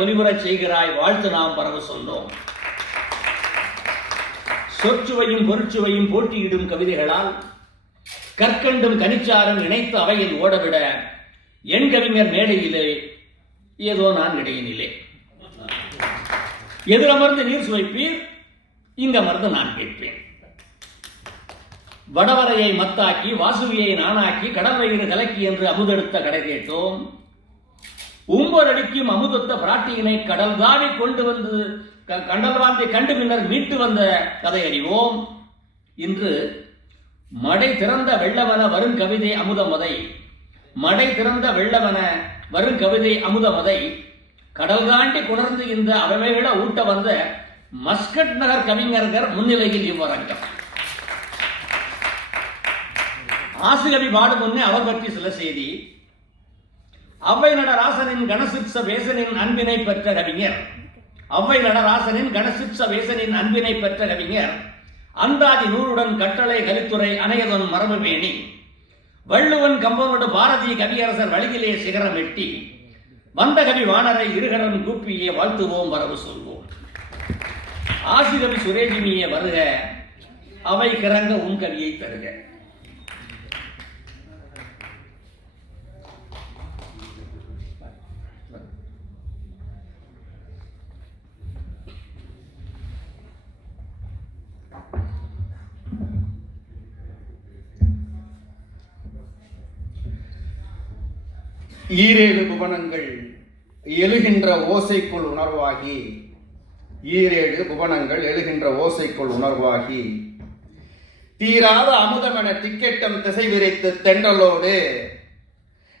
ஒலிபுறச் செய்கிறாய் வாழ்த்து நாம் பரவ சொன்னோம். சொற்சுவையும் பொருட்சுவையும் போட்டியிடும் கவிதைகளால் கற்கண்டும் கனிச்சாரும் இணைத்து அவையில் ஓடவிட என் கவிஞர் மேடையிலே ஏதோ நான் இடையினிலே. எதிரமர்ந்து நீர் சுவைப்பீர் இங்கமர்ந்து நான் கேட்பேன். வடவரையை மத்தாக்கி வாசுவியை நானாக்கி கடல் வயிறு கலக்கி என்று அமுதெடுத்த கடை கேட்டோம் உம்பரடிக்கும் அமுதத்த பிராட்டியினை கடல் தாவி கொண்டு வந்து க- கடல் வாந்தி கண்டு பின்னர் மீட்டு வந்த கதை அறிவோம். இன்று மடை திறந்த வெள்ளவன வரும் கவிதை அமுதமதை. மடை திறந்த வெள்ளவன வரும் கவிதை அமுதமதை. கடல் தாண்டி குணர்ந்து இந்த அவைகளை ஊட்ட வந்த மஸ்கட் நகர் கவிஞர்கள் முன்னிலையில் இவ்வரங்கம். ஆசுகவி பாடும் முன்னே அவர் பற்றி சில செய்தி. அவ்வை நடராசனின் கணசிப்ச வேசனின் அன்பினை பெற்ற கவிஞர். அவ்வை நடராசனின் கணசிப்ச வேசனின் அன்பினை பெற்ற கவிஞர். அந்தாதி நூலுடன் கட்டளை கலித்துறை அணையதன் மரபு பேணி வள்ளுவன் கம்பனோடு பாரதிய கவியரசர் வழியிலே சிகரம் எட்டி. வந்த கவி வானரை இருகடன் கூப்பியே வாழ்த்துவோம் வரவு சொல்வோம். ஆசிரவி சுரேஜினியே வருக அவை கிறங்க உன் கவியை தருக. ஈரேழு புவனங்கள் எழுகின்ற ஓசைக்குள் உணர்வாகி. ஈரேழு புவனங்கள் எழுகின்ற ஓசைக்குள் உணர்வாகி. தீராத அமுதமென திக்கெட்டம் திசை விரித்து தென்றலோடு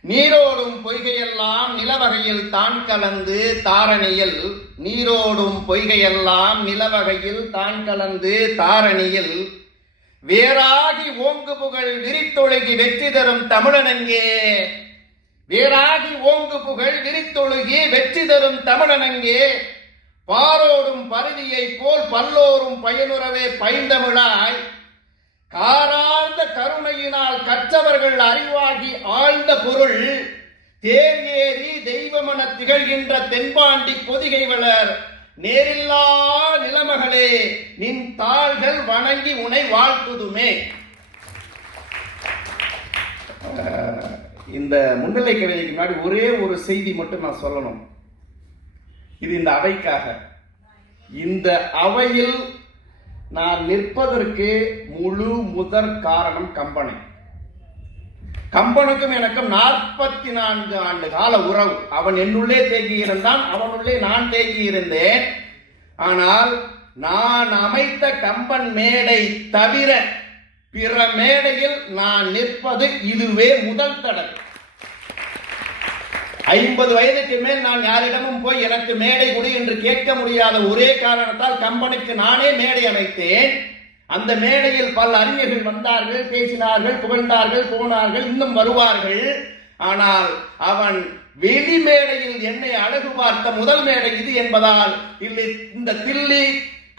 நீரோடும் பொய்கையெல்லாம் நிலவகையில் தான் கலந்து தாரணியில் நீரோடும் பொய்கையெல்லாம் நிலவகையில் தான் கலந்து தாரணியில் வேறாகி ஓங்கு புகழ் விரித்தொழுகி வெற்றி தரும் தமிழனங்கே வீராகி ஓங்கு புகழ் விரித்தொழுகி வெற்றி தரும் தமிழனங்கே பாரோடும் பருதியை போல் பல்லோரும் பயனுறவே பைந்தமிழாய். காரார்ந்த கருணையினால் கற்றவர்கள் அறிவாகி ஆழ்ந்த பொருள் தேர் தெய்வமன திகழ்கின்ற தென்பாண்டி பொதிகை வளர். நேரில்லா நிலமகளே நின் தாள்கள் வணங்கி உனை வாழ்த்துதுமே. இந்த முன்னிலை கவிதைக்கு முன்னாடி ஒரே ஒரு செய்தி மட்டும் நான் சொல்லணும். இது இந்த அவைக்காக. இந்த அவையில் நான் நிற்பதற்கு முழு முதற் காரணம் கம்பனை. கம்பனுக்கும் எனக்கும் நாற்பத்தி நான்கு ஆண்டு கால உறவு. அவன் என்னுள்ளே தேங்கி இருந்தான் அவனுள்ளே நான் தேங்கி இருந்தேன் ஆனால் நான் அமைத்த கம்பன் மேடை தவிர பிற மேடையில் நான் நிற்பது இதுவே முதல் தடவை. ஐம்பது வயதுக்கு மேல் நான் யாரிடமும் போய் எனக்கு மேடை கொடு என்று கேட்க முடியாத ஒரே காரணத்தால் கம்பனுக்கு நானே மேடை அமைத்தேன். அந்த மேடையில் பல அறிஞர்கள் வந்தார்கள் பேசினார்கள் புகழ்ந்தார்கள் போனார்கள் இன்னும் வருவார்கள். ஆனால் அவன் வெளி மேடையில் என்னை அழகு பார்த்த முதல் மேடை இது என்பதால் இல்லை இந்த தில்லி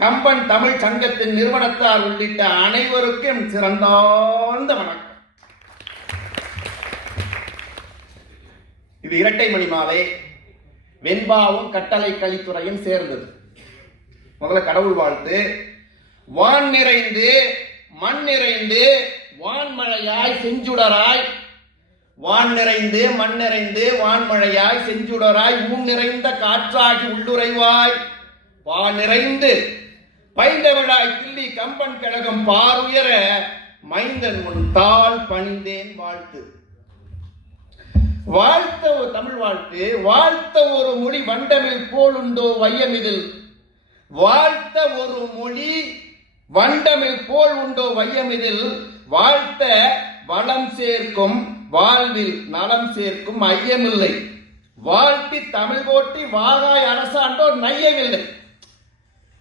கம்பன் தமிழ் சங்கத்தின் நிறுவனத்தார் உள்ளிட்ட அனைவருக்கும் சிறந்தார்ந்த வணக்கம். இது இரட்டை மணி மாலை. வெண்பாவும் கட்டளை கலித்துறையும் சேர்ந்தது. முதல்ல கடவுள் வாழ்த்து. வான் நிறைந்து மண் நிறைந்து வான்மழையாய் செஞ்சுடராய். வான் நிறைந்து மண் நிறைந்து வான்மழையாய் செஞ்சுடராய். ஊன் நிறைந்த காற்றாகி உள்ளுரைவாய் வான் நிறைந்து பைந்தவளாய் தில்லி கம்பன் கழகம் பாருயர மைந்தன் முன் தாழ் பணிந்தேன் வாழ்த்து. வாழ்த்த ஒரு தமிழ் வாழ்த்து வாழ்த்த ஒரு மொழி வண்டமில் போலுண்டோ வையமிதில். வாழ்த்த ஒரு மொழி வண்டமில் போல் உண்டோ வையமிதில். வாழ்த்த வளம் சேர்க்கும் வாழ்வில் நலம் சேர்க்கும் ஐயமில்லை. வாழ்த்தி தமிழ் போட்டி வாகாய் அரசாண்டோ நையவில்லை.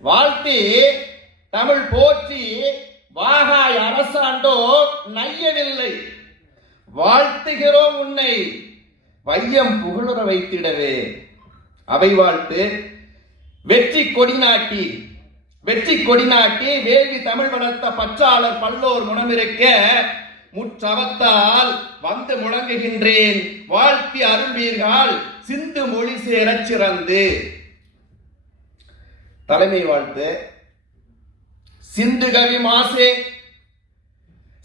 வாழ்த்தி தமிழ் போற்றி வாகாய் அரசாண்டோ நையவில்லை. வாழ்த்துகிறோம் உன்னை. வையம் புகழுற வைத்திடவே. அவை வாழ்த்து. வெற்றி கொடி நாட்டி. வெற்றி கொடி நாட்டி வேள்வி தமிழ் வளர்த்த பற்றாளர் பல்லோர் முனமிருக்க முற்றவத்தால் வந்து முழங்குகின்றேன். வாழ்த்தி அருள்வீர்கள் சிந்து மொழி சேரச் சிறந்து. தலைமை வாழ்த்து. சிந்து கவி மாசே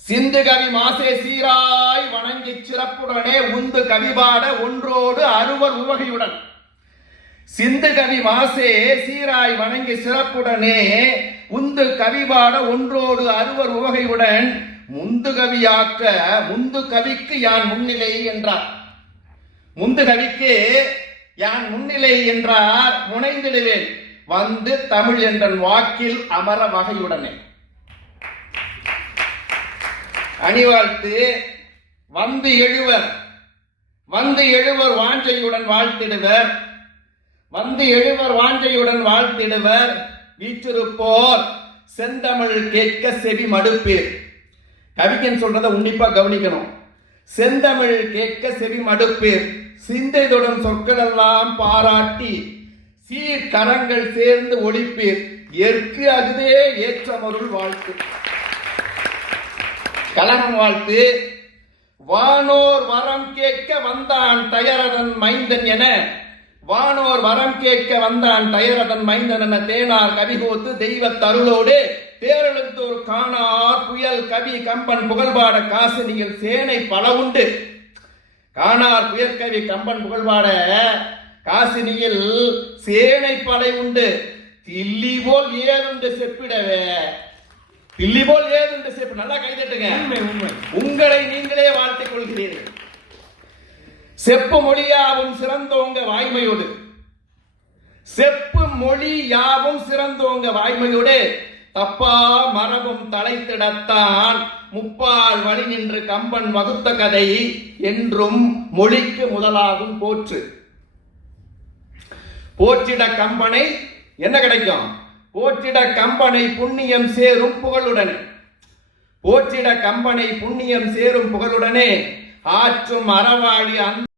சிந்து கவி மாசே சீராய் வணங்கி சிறப்புடனே உந்து கவிபாட ஒன்றோடு அறுவர் உவகையுடன். சிந்து கவி மாசே சீராய் வணங்கி சிறப்புடனே உந்து கவிபாட ஒன்றோடு அறுவர் உவகையுடன் முந்து கவியாக்க முந்து கவிக்கு யான் முன்னிலை என்றார். முந்து கவிக்கு யான் முன்னிலை என்றார் முனைந்திடுவேன். வந்து தமிழ் என்றன் வாக்கில் அமர வகையுடனே. அணிவாழ்த்து வந்து எழுவர். வந்து எழுவர் வாஞ்சையுடன் வாழ்த்திடுவர். வந்து எழுவர் வாஞ்சையுடன் வாழ்த்திடுவர். வீற்றிருப்போர் செந்தமிழ் கேட்க செவி மடுப்பீர். கவிஞன் சொல்றதை உன்னிப்பா கவனிக்கணும். செந்தமிழ் கேட்க செவி மடுப்பீர். சிந்தைதுடன் சொற்களெல்லாம் பாராட்டி சீர்தரங்கள் சேர்ந்து ஒழிப்பீர். எற்கு அதுவே ஏற்றமருள் வாழ்த்து. கலகம் வாழ்த்து. வானோர் வரம் கேட்க வந்தான் தயரதன் மைந்தன் என. வானோர் வரம் கேட்க வந்தான் தயரதன் மைந்தன் என தேனார் கவிகோத்து தெய்வ தருளோடு. தேரெழுந்தோர் காணார் புயல் கவி கம்பன் புகழ்பாட காசினியில் சேனை பல உண்டு. காணார் புயற்கவி கம்பன் புகழ்பாட காசினியில் சேனை படை உண்டு. தில்லி போல் ஏதுண்டு செப்பிடவே? தில்லி போல் ஏதுண்டு செப்பு? நல்லா கைதட்டுங்க உங்களை நீங்களே வாழ்த்திக் கொள்கிறீர்கள். செப்பு மொழி யாவும் சிறந்தோங்க வாய்மையோடு. செப்பு மொழி யாவும் சிறந்தோங்க வாய்மையோடு. தப்பா மரபும் தலைத்திடத்தான் முப்பால் வழி நின்று கம்பன் வகுத்த கதை என்றும் மொழிக்கு முதலாகும் போற்று. போற்றிட கம்பனை என்ன கிடைக்கும்? போற்றிட கம்பனை புண்ணியம் சேரும் புகழுடனே. போற்றிட கம்பனை புண்ணியம் சேரும் புகழுடனே. ஆற்றும் அறவாழி அந்த